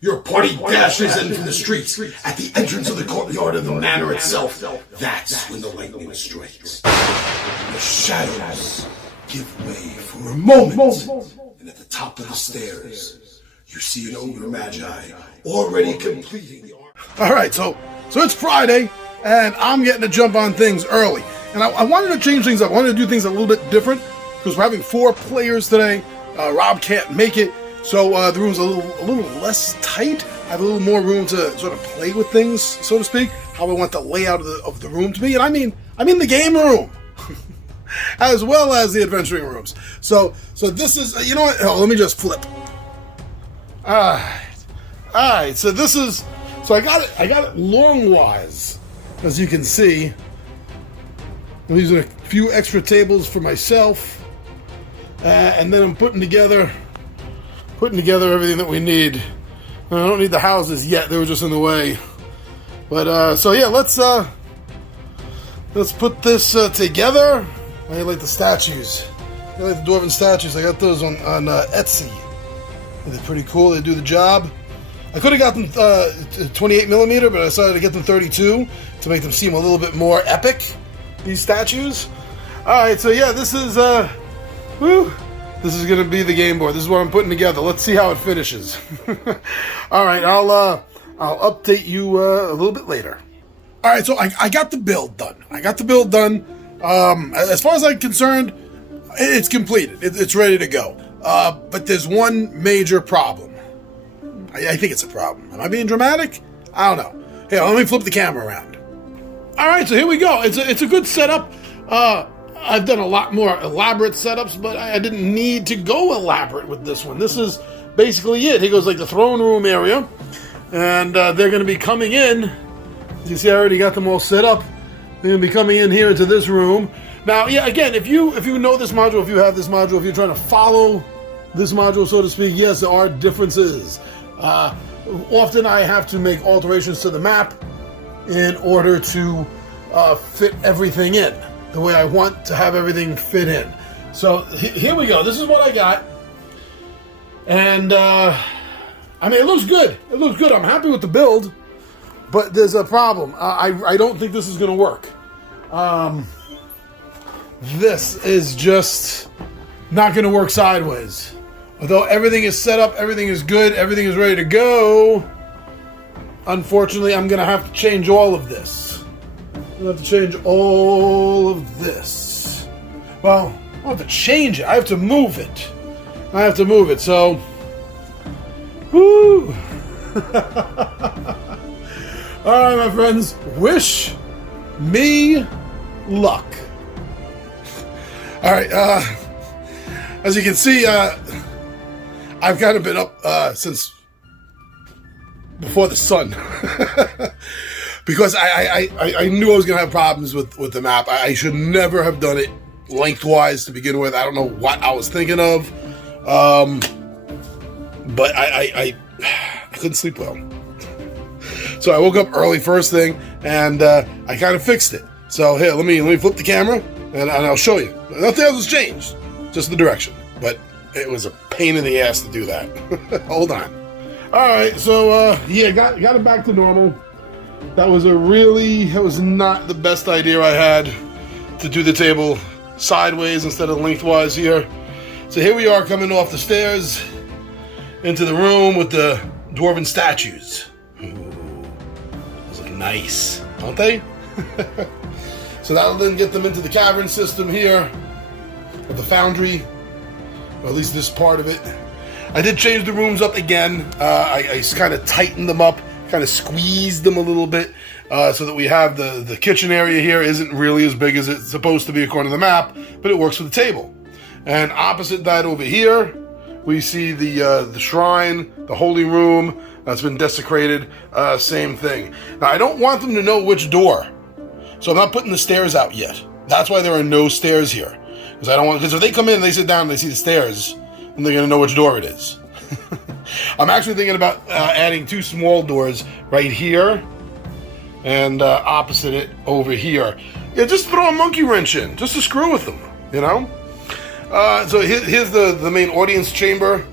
Your party dashes in from the streets at the entrance of the courtyard of the manor itself. That's when the lightning strikes. The shadows give way for a moment. And at the top of the stairs, you see an ogre magi already completing the art. All right, so it's Friday, and I'm getting to jump on things early. And I wanted to change things up. I wanted to do things a little bit different because we're having 4 players today. Rob can't make it. So the room's a little less tight. I have a little more room to sort of play with things, so to speak. How I want the layout of the room to be, and I mean the game room, as well as the adventuring rooms. So this is, you know what? Oh, let me just flip. All right. So this is, I got it long-wise, as you can see. I'm using a few extra tables for myself, and then I'm putting together everything that we need. I don't need the houses yet; they were just in the way. But so yeah, let's put this together. I like the statues. I like the dwarven statues. I got those on Etsy. They're pretty cool. They do the job. I could have got them 28 millimeter, but I decided to get them 32 to make them seem a little bit more epic. These statues. All right, so yeah, this is This is going to be the game board. This is what I'm putting together. Let's see how it finishes. All right, I'll update you a little bit later. All right, so I got the build done. As far as I'm concerned, it's completed. It's ready to go. But there's one major problem. I think it's a problem. Am I being dramatic? I don't know. Here, let me flip the camera around. All right, so here we go. It's a good setup. I've done a lot more elaborate setups, but I didn't need to go elaborate with this one. This is basically it. Here goes like the throne room area, and they're going to be coming in. As you see, I already got them all set up. They're going to be coming in here into this room. Now, yeah, again, if you know this module, if you have this module, if you're trying to follow this module, so to speak, yes, there are differences. Often I have to make alterations to the map in order to fit everything in the way I want to have everything fit in. So here we go. This is what I got. And, I mean, it looks good. I'm happy with the build, but there's a problem. I don't think this is going to work. This is just not going to work sideways. Although everything is set up, everything is good, everything is ready to go, unfortunately, I'm going to have to change all of this. I have to change all of this. Well, I don't have to change it. I have to move it. So, whoo! All right, my friends. Wish me luck. All right. As you can see, I've kind of been up since before the sun. Because I knew I was going to have problems with the map. I should never have done it lengthwise to begin with. I don't know what I was thinking of. But I couldn't sleep well. So I woke up early first thing, and I kind of fixed it. So here, let me flip the camera, and I'll show you. Nothing else has changed, just the direction. But it was a pain in the ass to do that. Hold on. All right, so yeah, got it back to normal. That was not the best idea I had to do the table sideways instead of lengthwise here. So here we are coming off the stairs into the room with the dwarven statues. Ooh, those look nice, don't they? So that'll then get them into the cavern system here, of the foundry, or at least this part of it. I did change the rooms up again. I kind of tightened them up, kind of squeezed them a little bit, so that we have the kitchen area here isn't really as big as it's supposed to be according to the map, but it works for the table. And opposite that over here, we see the shrine, the holy room that's been desecrated. Same thing. Now I don't want them to know which door, so I'm not putting the stairs out yet. That's why there are no stairs here, because if they come in and they sit down and they see the stairs, then they're gonna know which door it is. I'm actually thinking about adding 2 small doors right here and opposite it over here. Yeah, just throw a monkey wrench in, just to screw with them, you know? So here's the main audience chamber.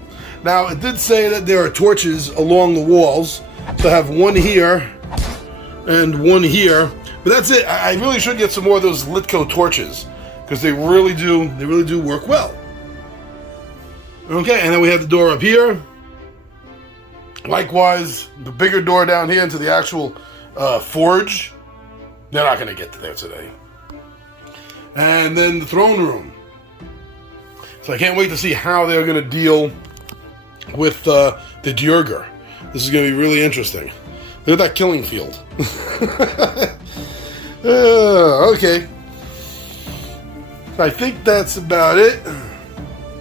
Now, it did say that there are torches along the walls. So I have one here and one here. But that's it. I really should get some more of those Litco torches because they really do work well. Okay, and then we have the door up here. Likewise, the bigger door down here into the actual forge. They're not going to get to there today. And then the throne room. So I can't wait to see how they're going to deal with the Djurgr. This is going to be really interesting. Look at that killing field. Okay. I think that's about it.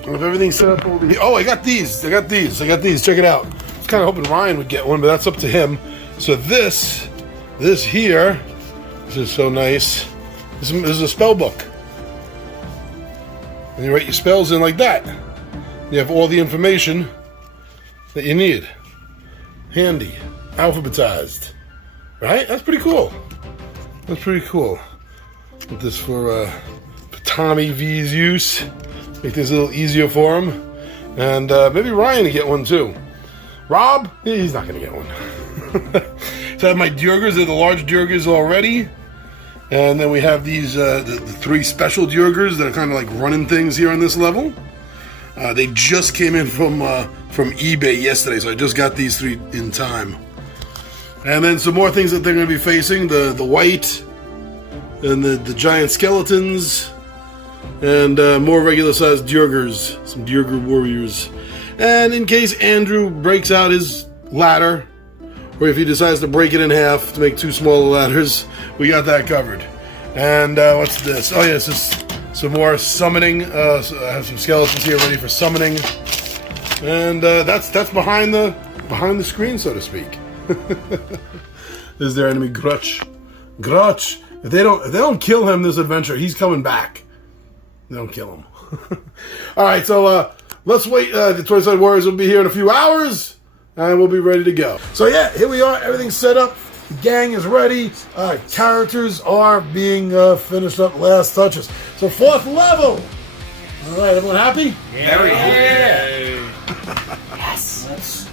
If everything's set up over here. Oh, I got these. Check it out. I was kind of hoping Ryan would get one, but that's up to him. So this here, this is so nice. This is a spell book. And you write your spells in like that. You have all the information that you need. Handy. Alphabetized. Right? That's pretty cool. Get this for Tommy V's use. Make this a little easier for him. And maybe Ryan to get one too. Rob? He's not going to get one. So I have my Djurgrs. They're the large Djurgrs already. And then we have these the 3 special Djurgrs that are kind of like running things here on this level. They just came in from eBay yesterday, so I just got these 3 in time. And then some more things that they're going to be facing: the white and the giant skeletons, and more regular-sized Djurgrs, some Djurgr warriors. And in case Andrew breaks out his ladder, or if he decides to break it in half to make 2 smaller ladders, we got that covered. And what's this? Oh, yeah, it's just some more summoning. So I have some skeletons here ready for summoning. And that's behind the screen, so to speak. This is their enemy, Grutch. Grutch. If they don't kill him this adventure, he's coming back. They don't kill him. All right, so let's wait. The Toyside Warriors will be here in a few hours, and we'll be ready to go. So yeah, here we are. Everything's set up. The gang is ready. Characters are being finished up. Last touches. So 4th level. All right, everyone happy? Yeah. Yes.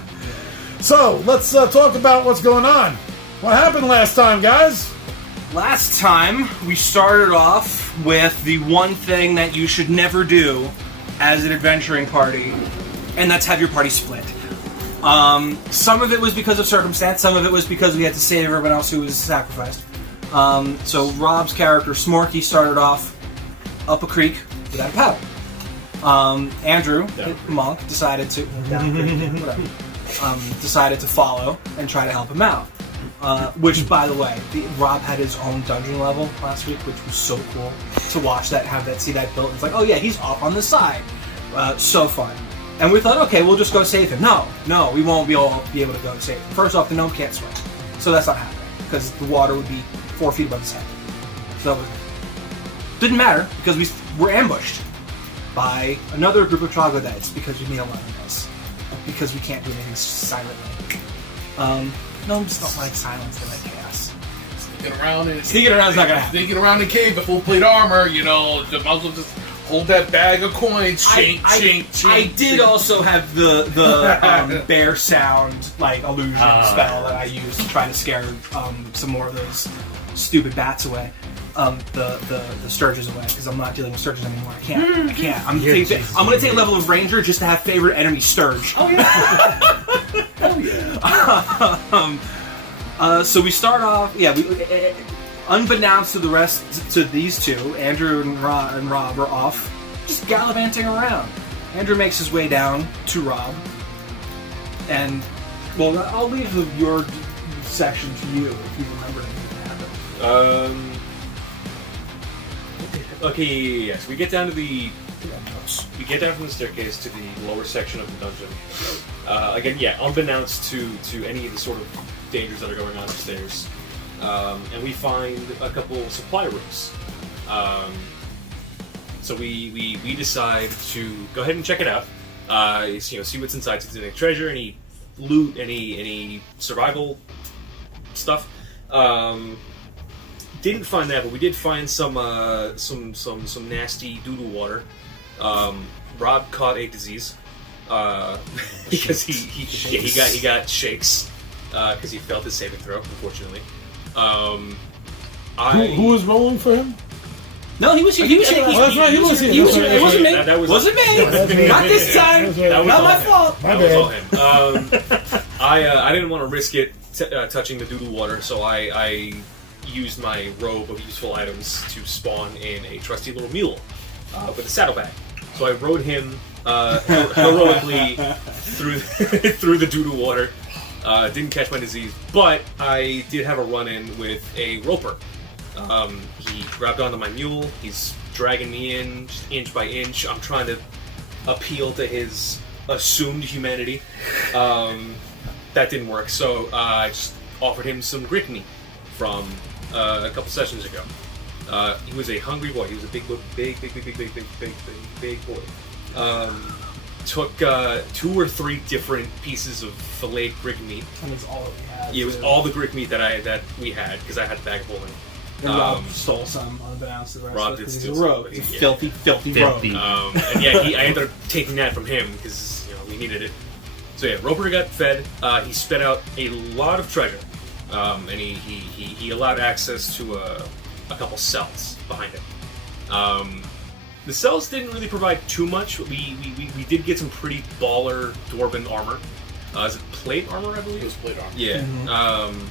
So let's talk about what's going on. What happened last time, guys? Last time, we started off with the one thing that you should never do as an adventuring party, and that's have your party split. Some of it was because of circumstance, some of it was because we had to save everyone else who was sacrificed. So Rob's character, Smorky, started off up a creek without a paddle. Andrew, Monk, decided to decided to follow and try to help him out. Which, by the way, Rob had his own dungeon level last week, which was so cool to watch that, see that built. It's like, oh yeah, he's off on the side. So fun. And we thought, okay, we'll just go save him. No, we won't be able to go save him. First off, the gnome can't swim, so that's not happening because the water would be 4 feet above his head. So didn't matter because we were ambushed by another group of troglodytes because we made a lot of noise. Because we can't do anything silently. Gnomes don't like silence, they like chaos. Sneaking around is not gonna happen. Sneaking around the cave with full plate armor, the muzzle just hold that bag of coins. I did also have the bear sound illusion spell that I used to try to scare some more of those stupid bats away. The sturges away because I'm not dealing with sturges anymore. I can't. I'm gonna take a level of ranger just to have favorite enemy sturge. Oh yeah. Hell yeah. So we start off. Yeah, unbeknownst to the rest, to these two, Andrew and Rob are off, just gallivanting around. Andrew makes his way down to Rob, and well, I'll leave your section to you if you remember anything that happened. Okay, yes. We get down from the staircase to the lower section of the dungeon. Again, yeah, unbeknownst to any of the sort of dangers that are going on upstairs. And we find a couple supply rooms. So we decide to go ahead and check it out. See what's inside. See any treasure, any loot, any survival stuff. Didn't find that, but we did find some nasty doodle water. Rob caught a disease. because he got shakes because he failed his saving throw, unfortunately. Who was rolling for him? No, he was here. that's right, he was here. It wasn't me. That was wasn't me. Not this time. That's right. That was Not all my him. fault. That was all him. I didn't want to risk it touching the doodle water, so I used my robe of useful items to spawn in a trusty little mule with a saddlebag. So I rode him heroically through the doodle water. Didn't catch my disease, but I did have a run-in with a roper. He grabbed onto my mule. He's dragging me in just inch by inch. I'm trying to appeal to his assumed humanity. That didn't work, so I just offered him some Greek meat from a couple sessions ago. He was a hungry boy. He was a big boy. Took 2 or 3 different pieces of filleted Greek meat. And it's all that we had. Yeah, it was all the Greek meat that we had because I had a bag of holding. And Rob stole some unbeknownst to the rest Rob of us did because he's steal a some, rogue. but He's a yeah. filthy, filthy rogue. And yeah, I ended up taking that from him because we needed it. So yeah, Roper got fed. He spit out a lot of treasure, and he allowed access to a couple cells behind it. The cells didn't really provide too much. We did get some pretty baller dwarven armor. Is it plate armor, I believe? It was plate armor. Yeah. Mm-hmm.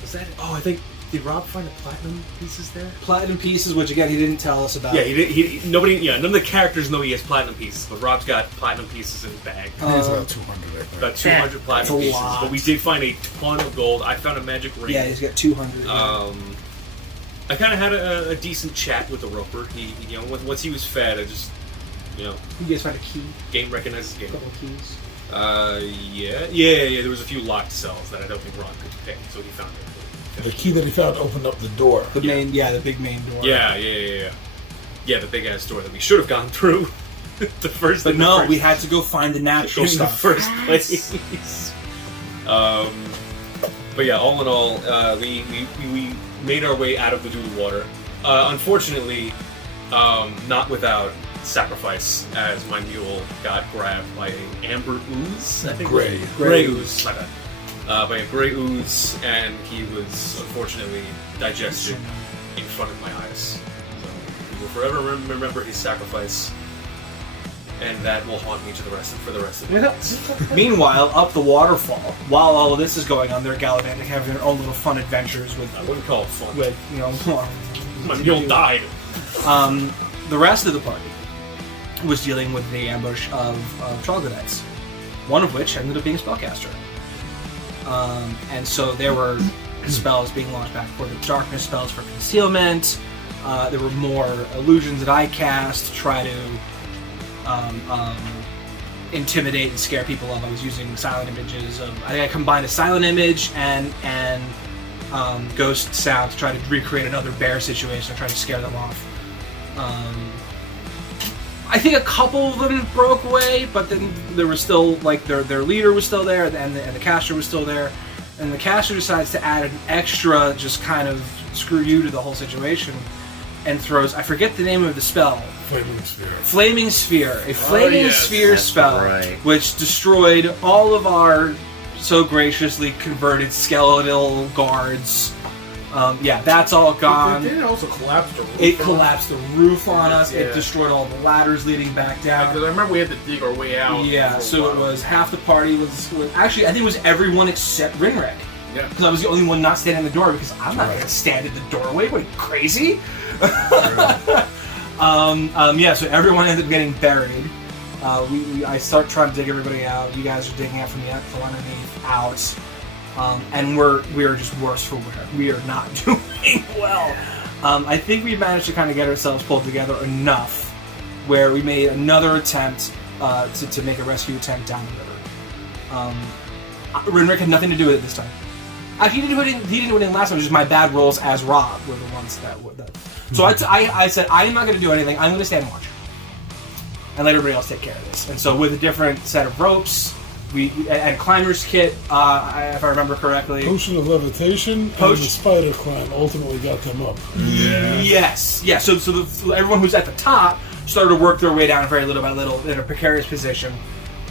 Was that? Oh, I think. Did Rob find the platinum pieces there? Platinum pieces, which again he didn't tell us about. Yeah, he did. Nobody. Yeah, none of the characters know he has platinum pieces, but Rob's got platinum pieces in his bag. It's about 200, I think. About 200 platinum that's a pieces. lot. But we did find a ton of gold. I found a magic ring. Yeah, he's got 200. I kind of had a decent chat with the roper. He once he was fed, I just, You guys find a key, game recognizes a game. couple of keys. Yeah. There was a few locked cells that I don't think Ron could pick, so he found it. The key that he found opened up the door. The main, the big main door. Yeah, the big ass door that we should have gone through. But no, we had to go find the natural in the stuff. first place. But yeah, all in all, we made our way out of the doodle water. Unfortunately, not without sacrifice, as my mule got grabbed by an amber ooze. I think gray ooze. My bad. By a gray ooze, and he was unfortunately digested in front of my eyes. So we will forever remember his sacrifice, and that will haunt me for the rest of the night. Meanwhile, up the waterfall, while all of this is going on, they're gallivanting, having their own little fun adventures with, I wouldn't call it fun. with My mule died. The rest of the party was dealing with the ambush of troglodytes, one of which ended up being a spellcaster. And so there were spells being launched back and forth, the darkness spells for concealment. There were more illusions that I cast to try to intimidate and scare people off. I was using silent images. I think I combined a silent image and ghost sound to try to recreate another bear situation to try to scare them off. I think a couple of them broke away, but then there was still, like, their leader was still there, and the caster was still there, and the caster decides to add an extra, just kind of screw you to the whole situation, and throws, I forget the name of the spell. Flaming Sphere. A flaming sphere spell, which destroyed all of our so graciously converted skeletal guards. That's all gone. Didn't it also collapse the roof? It collapsed the roof on us. Yeah. It destroyed all the ladders leading back down. Because I remember we had to dig our way out. Yeah, for a so it while. was half the party was actually, I think it was everyone except Rinrek. Yeah. Because I was the only one not standing in the door, because I'm not going to stand in the doorway. What, are you crazy? So everyone ended up getting buried. I start trying to dig everybody out. You guys are digging out from underneath out. And we are just worse for wear. We are not doing well. I think we managed to kind of get ourselves pulled together enough where we made another attempt to make a rescue attempt down the river. Rinrek had nothing to do with it this time. Actually, he didn't do anything last time. Just my bad rolls as Rob were the ones that were. So I said, I am not going to do anything. I'm going to stand and watch, and let everybody else take care of this. And so with a different set of ropes. And climber's kit, if I remember correctly. Potion of levitation and the spider climb ultimately got them up. Yes. Yeah. So everyone who's at the top started to work their way down very little by little in a precarious position.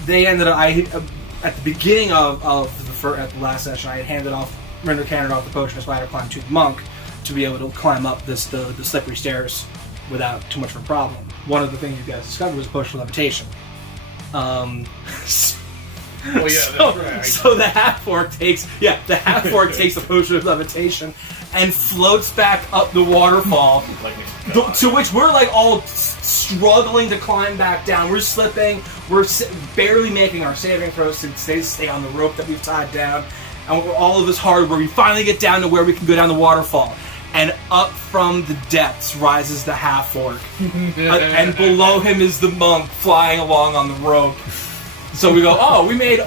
They ended up, at the beginning of at the last session, I had handed off, rendered Cannon off the potion of Spider Climb to the monk to be able to climb up the slippery stairs without too much of a problem. One of the things you guys discovered was a potion of levitation. Oh yeah, that's right. So the half orc takes the potion of levitation and floats back up the waterfall, to which we're like all struggling to climb back down. We're slipping. We're barely making our saving throws to stay on the rope that we've tied down, and all of this hard work. We finally get down to where we can go down the waterfall, and up from the depths rises the half orc, and below him is the monk flying along on the rope. So we go, oh, we made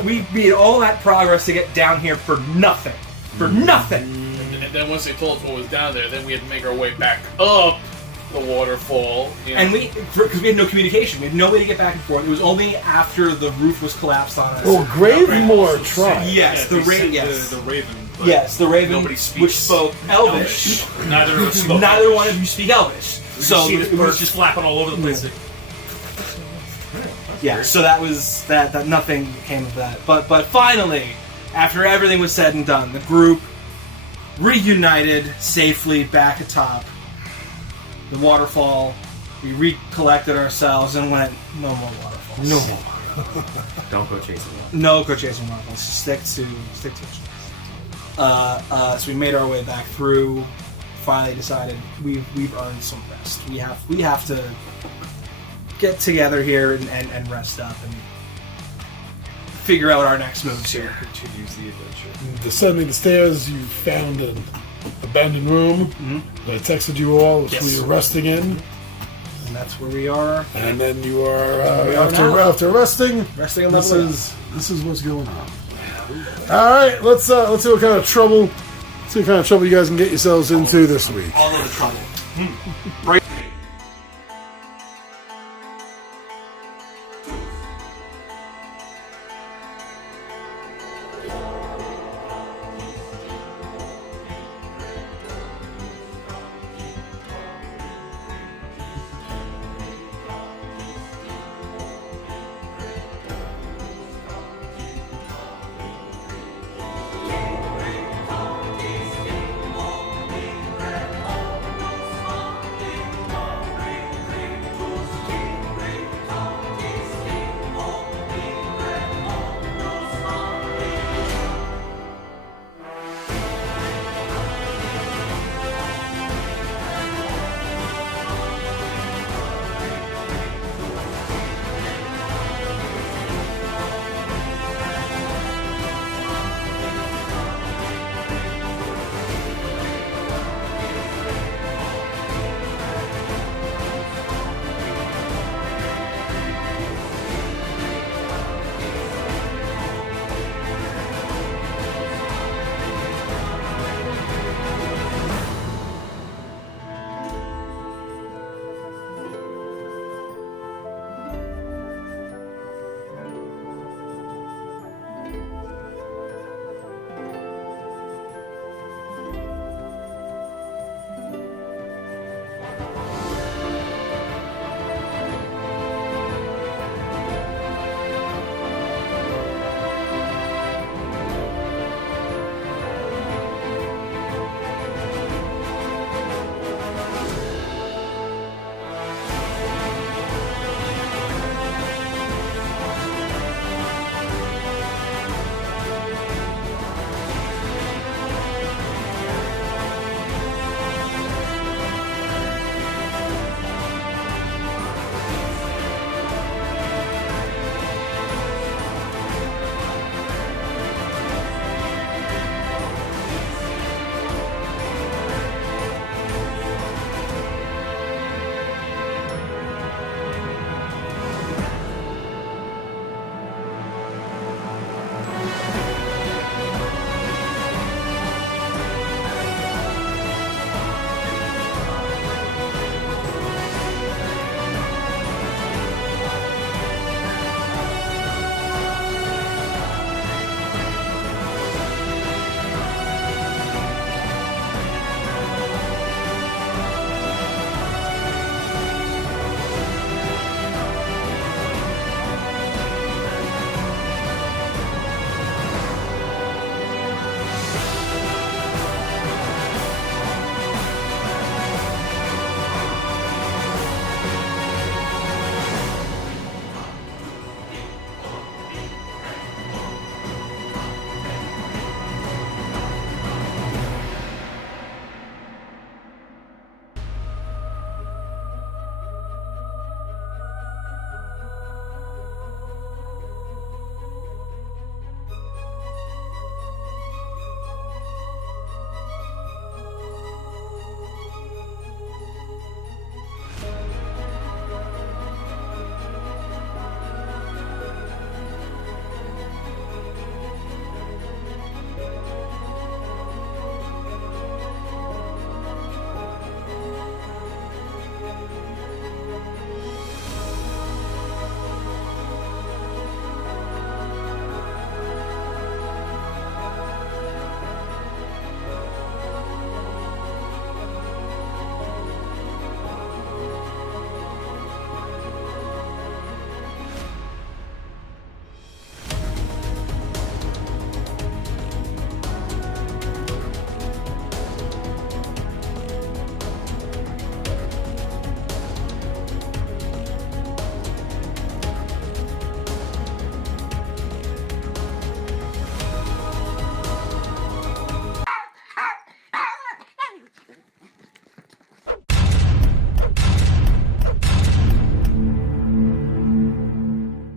all that progress to get down here for nothing. For nothing. And then once they told us what was down there, then we had to make our way back up the waterfall. You know. And because we had no communication, we had no way to get back and forth. It was only after the roof was collapsed on us. Oh, Gravemore tried. Yes, Yeah, the Raven. but Yes, the Raven, Nobody speaks which spoke Elvish. Neither of us spoke. Neither one of you speak Elvish. So See the birds just flapping all over the place. yeah, so that was that. Nothing came of that. But finally, after everything was said and done, the group reunited safely back atop the waterfall. We recollected ourselves and went, no more waterfalls. No more. Don't go chasing them. No go chasing waterfalls. Stick to so we made our way back through. Finally decided we've earned some rest. We have to get together here and rest up and figure out our next moves here. Continues the adventure. Descending the stairs, you found an abandoned room. I texted you all. It's Yes. where you're resting in. And that's where we are. And then you are, we are now. after resting, Resting on this level is what's going on. All right, let's see what kind of trouble you guys can get yourselves into this week. all of the trouble.